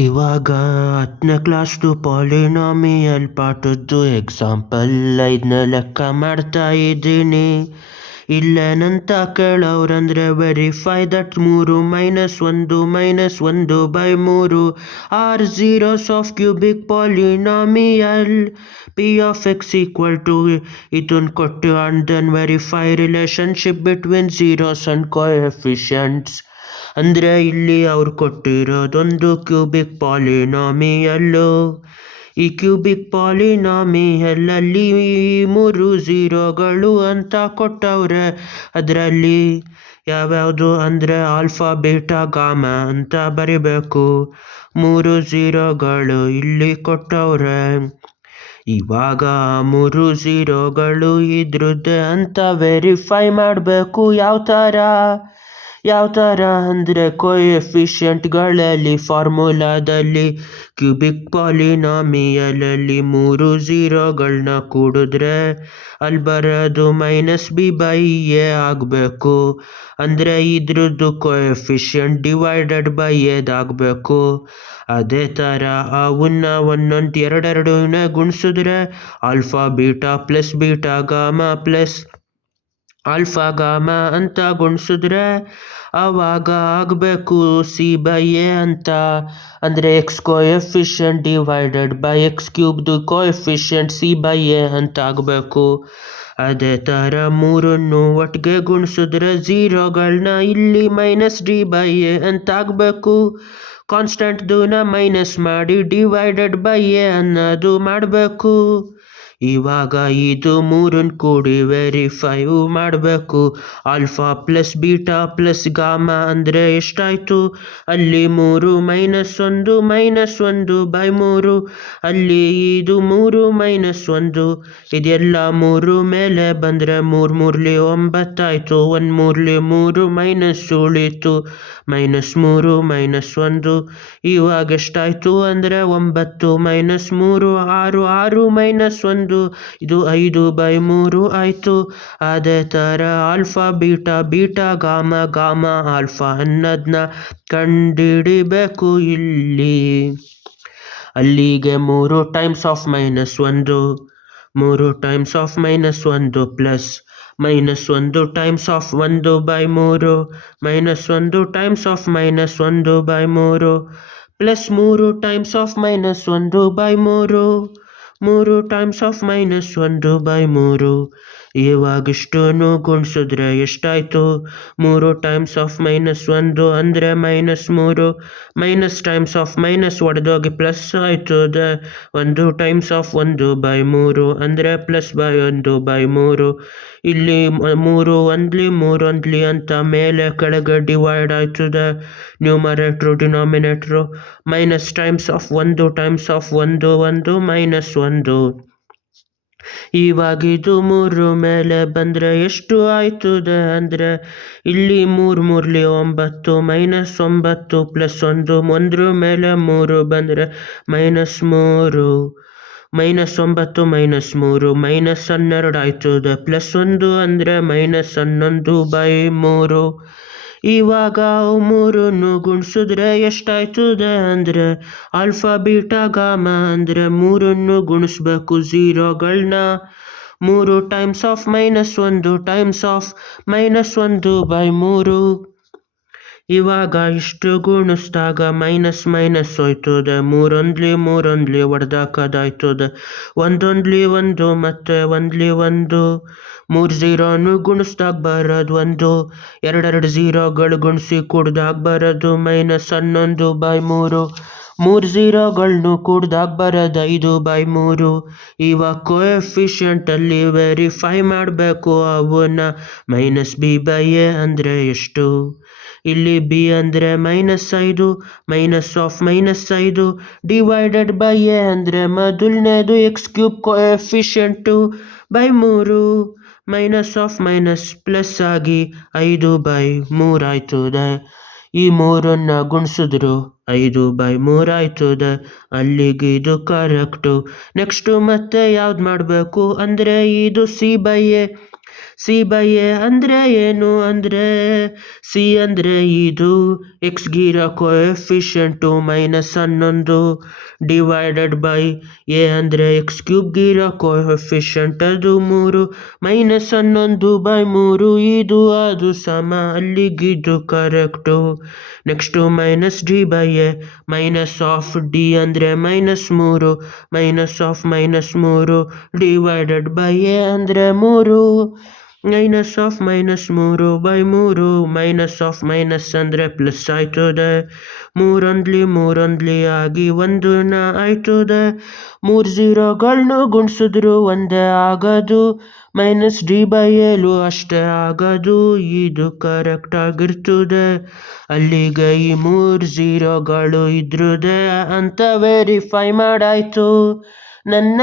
ಇವಾಗ 10ನೇ ಕ್ಲಾಸ್ದು polynomial ಪಾಠದ್ದು example 5ನೇ ಲೆಕ್ಕ ಮಾಡ್ತಾ ಇದ್ದೀನಿ. ಇಲ್ಲೇನಂತ ಕೇಳವ್ರಂದ್ರೆ verify that 3 - 1 are zeros of cubic polynomial p of x equal to ಇದನ್ನು ಕೊಟ್ಟು and then verify relationship between zeros and coefficients. ಅಂದರೆ ಇಲ್ಲಿ ಅವ್ರು ಕೊಟ್ಟಿರೋದೊಂದು ಕ್ಯೂಬಿಕ್ ಪಾಲಿನಾಮಿಯಲ್ಲು. ಈ ಕ್ಯೂಬಿಕ್ ಪಾಲಿನಾಮಿಯಲ್ಲಲ್ಲಿ 3 ಝೀರೋಗಳು ಅಂತ ಕೊಟ್ಟವ್ರೆ. ಅದರಲ್ಲಿ ಯಾವ್ಯಾವುದು ಅಂದರೆ ಆಲ್ಫಾ ಬೀಟಾ ಗಾಮಾ ಅಂತ ಬರಿಬೇಕು. 3 ಝೀರೋಗಳು ಇಲ್ಲಿ ಕೊಟ್ಟವ್ರೆ. ಇವಾಗ 3 ಝೀರೋಗಳು ಇದ್ರದ್ದೇ ಅಂತ ವೆರಿಫೈ ಮಾಡಬೇಕು. ಯಾವ ಥರ ಅಂದರೆ ಕೋಎಫಿಷಿಯಂಟ್ಗಳಲ್ಲಿ ಫಾರ್ಮುಲಾದಲ್ಲಿ ಕ್ಯೂಬಿಕ್ ಪಾಲಿನಾಮಿಯಲಲ್ಲಿ 3 ಝೀರೋಗಳನ್ನ ಕೂಡಿದ್ರೆ ಅಲ್ಲಿ ಬರೋದು -b/a ಆಗಬೇಕು. ಅಂದರೆ ಇದ್ರದ್ದು ಕೋಎಫಿಷಿಯಂಟ್ ಡಿವೈಡೆಡ್ ಬೈ ಎದಾಗಬೇಕು. ಅದೇ ಥರ ಅವನ್ನ ಒಂದೊಂದು ಎರಡೆರಡನ್ನೇ ಗುಣಿಸಿದ್ರೆ alpha beta plus beta gamma plus alpha gamma ಅಂತ ಗುಣಿಸಿದ್ರೆ ಆವಾಗ ಆಗಬೇಕು c/a ಅಂತ. ಅಂದರೆ x coefficient divided by x ಕ್ಯೂಬ್ದು ಕೋಎಫಿಷಿಯಂಟ್ c/a ಅಂತ ಆಗಬೇಕು. ಅದೇ ಥರ ಮೂರನ್ನು ಒಟ್ಟಿಗೆ ಗುಣಿಸಿದ್ರೆ ಝೀರೋಗಳನ್ನ ಇಲ್ಲಿ -d/a ಅಂತ ಆಗಬೇಕು. ಕಾನ್ಸ್ಟೆಂಟ್ದನ್ನ ಮೈನಸ್ ಮಾಡಿ ಡಿವೈಡೆಡ್ ಬೈ a ಅನ್ನೋದು ಮಾಡಬೇಕು. ಇವಾಗ ಇದು ಮೂರನ್ನು ಕೂಡಿ ವೆರಿಫೈ ಮಾಡಬೇಕು. Alpha plus beta plus gamma ಅಂದರೆ ಎಷ್ಟಾಯಿತು? ಅಲ್ಲಿ 3 - 1 ಅಲ್ಲಿ ಇದು 3 - 1 ಇದೆಲ್ಲ 3 ಮೇಲೆ ಬಂದರೆ 3 3 9 ಆಯಿತು. 1 3 3 ಮೈನಸ್ ಉಳಿತು -3 -1. ಇವಾಗ ಎಷ್ಟಾಯಿತು ಅಂದರೆ 9 - 3 6 6 -1 ಇದು 5/3 ಆಯಿತು. ಅದೇ ಥರ alpha beta beta gamma gamma alpha ಅನ್ನೋದನ್ನ ಕಂಡುಹಿಡಿಬೇಕು ಇಲ್ಲಿ. ಅಲ್ಲಿಗೆ 3 times of -1 3 times of -1 plus -1 times of 1/3 -1 times of -1/3 plus 3 times of -1/3 3 times of -1/3. ಇವಾಗಿಷ್ಟು ಗುಣಿಸಿದ್ರೆ ಎಷ್ಟಾಯಿತು? 3 ಟೈಮ್ಸ್ ಆಫ್ -1 ಅಂದರೆ -3 ಮೈನಸ್ ಟೈಮ್ಸ್ ಆಫ್ ಮೈನಸ್ ಒಡೆದೋಗಿ ಪ್ಲಸ್ ಆಯ್ತದೆ. 1 ಟೈಮ್ಸ್ ಆಫ್ 1/3 ಅಂದರೆ +1/3. ಇಲ್ಲಿ 3 1 ಅಂತ ಮೇಲೆ ಕೆಳಗೆ ಡಿವೈಡ್ ಆಯ್ತದೆ. Numerator denominator minus times of 1 times of 1 -1. ಇವಾಗ ಇದು 3 ಮೇಲೆ ಬಂದರೆ ಎಷ್ಟು ಆಯ್ತದೆ ಅಂದರೆ ಇಲ್ಲಿ 3 3 9 -9 ಪ್ಲಸ್ 1 1 ಮೇಲೆ 3 ಬಂದರೆ -3 -9 -3 -12 ಆಯ್ತದೆ. ಪ್ಲಸ್ 1 ಅಂದರೆ -11/3. ಇವಾಗ 3 ಗುಣಿಸಿದ್ರೆ ಎಷ್ಟಾಯ್ತದೆ ಅಂದರೆ ಆಲ್ಫಾ ಬೀಟಾ ಗಾಮಾ ಅಂದರೆ 3 ಗುಣಿಸ್ಬೇಕು ಝೀರೋಗಳನ್ನ. 3 ಟೈಮ್ಸ್ ಆಫ್ -1 ಟೈಮ್ಸ್ ಆಫ್ -1/3. ಇವಾಗ ಇಷ್ಟು ಗುಣಿಸಿದಾಗ ಮೈನಸ್ ಹೋಯ್ತದೆ. 3 1 ಹೊಡೆದಾಕೋದಾಯ್ತದೆ. 1 1 ಮತ್ತು 1 1 3 ಝೀರೋನು ಗುಣಿಸ್ದಾಗ ಬರೋದು 1. 2 ಝೀರೋಗಳು ಗುಣಿಸಿ ಕೂಡ್ದಾಗ ಬರೋದು -11/3. 3 ಝೀರೋಗಳನ್ನು ಕೂಡ್ದಾಗ ಬರೋದು 5/3. ಇವಾಗ ಕೋಎಫಿಷಿಯಂಟಲ್ಲಿ ವೆರಿಫೈ ಮಾಡಬೇಕು ಅವನ್ನ. -b/a ಅಂದರೆ ಎಷ್ಟು? ಇಲ್ಲಿ b ಅಂದರೆ -5 minus of -5 divided by a ಅಂದರೆ ಮೊದಲನೇದು x cube coefficient /3 minus of minus plus ಆಗಿ 5/3 ಆಯ್ತದೆ. ಈ 3ನ್ನ ಗುಣಿಸಿದ್ರು 5/3 ಆಯ್ತದೆ. ಅಲ್ಲಿಗೆ ಇದು ಕರೆಕ್ಟು. ನೆಕ್ಸ್ಟು ಮತ್ತೆ ಯಾವ್ದು ಮಾಡಬೇಕು ಅಂದರೆ ಇದು c/a ಸಿ ಬೈ ಎ ಅಂದರೆ ಏನು ಅಂದರೆ ಸಿ ಅಂದರೆ ಇದು ಎಕ್ಸ್ ಗಿರೋ ಕೋಎಫಿಷಿಯಂಟು -11 ಡಿವೈಡೆಡ್ ಬೈ ಎ ಅಂದರೆ ಎಕ್ಸ್ ಕ್ಯೂಬ್ಗಿರೋ ಕೋಎಫಿಷಿಯಂಟ್ ಅದು 3 -11/3 ಇದು ಅದು ಸಮ ಅಲ್ಲಿಗಿದು correct. Next minus d by a minus of d ಅಂದರೆ -3 -3 ಡಿವೈಡೆಡ್ ಬೈ ಎ ಅಂದರೆ 3 -3/3 ಮೈನಸ್ ಆಫ್ ಮೈನಸ್ ಅಂದರೆ ಪ್ಲಸ್ ಆಯ್ತದೆ. 3 ಆಗಿ 1 ಆಯ್ತದೆ. 3 0ಗಳನ್ನ ಗುಣಿಸಿದ್ರು ಒಂದೇ ಆಗೋದು. ಮೈನಸ್ ಡಿ ಬೈ ಎಲು ಅಷ್ಟೇ ಆಗೋದು. ಇದು ಕರೆಕ್ಟ್ ಆಗಿರ್ತದೆ. ಅಲ್ಲಿಗೆ ಈ 3 0ಗಳು ಇದ್ರದೆ ಅಂತ ವೆರಿಫೈ ಮಾಡಾಯ್ತು. ನನ್ನ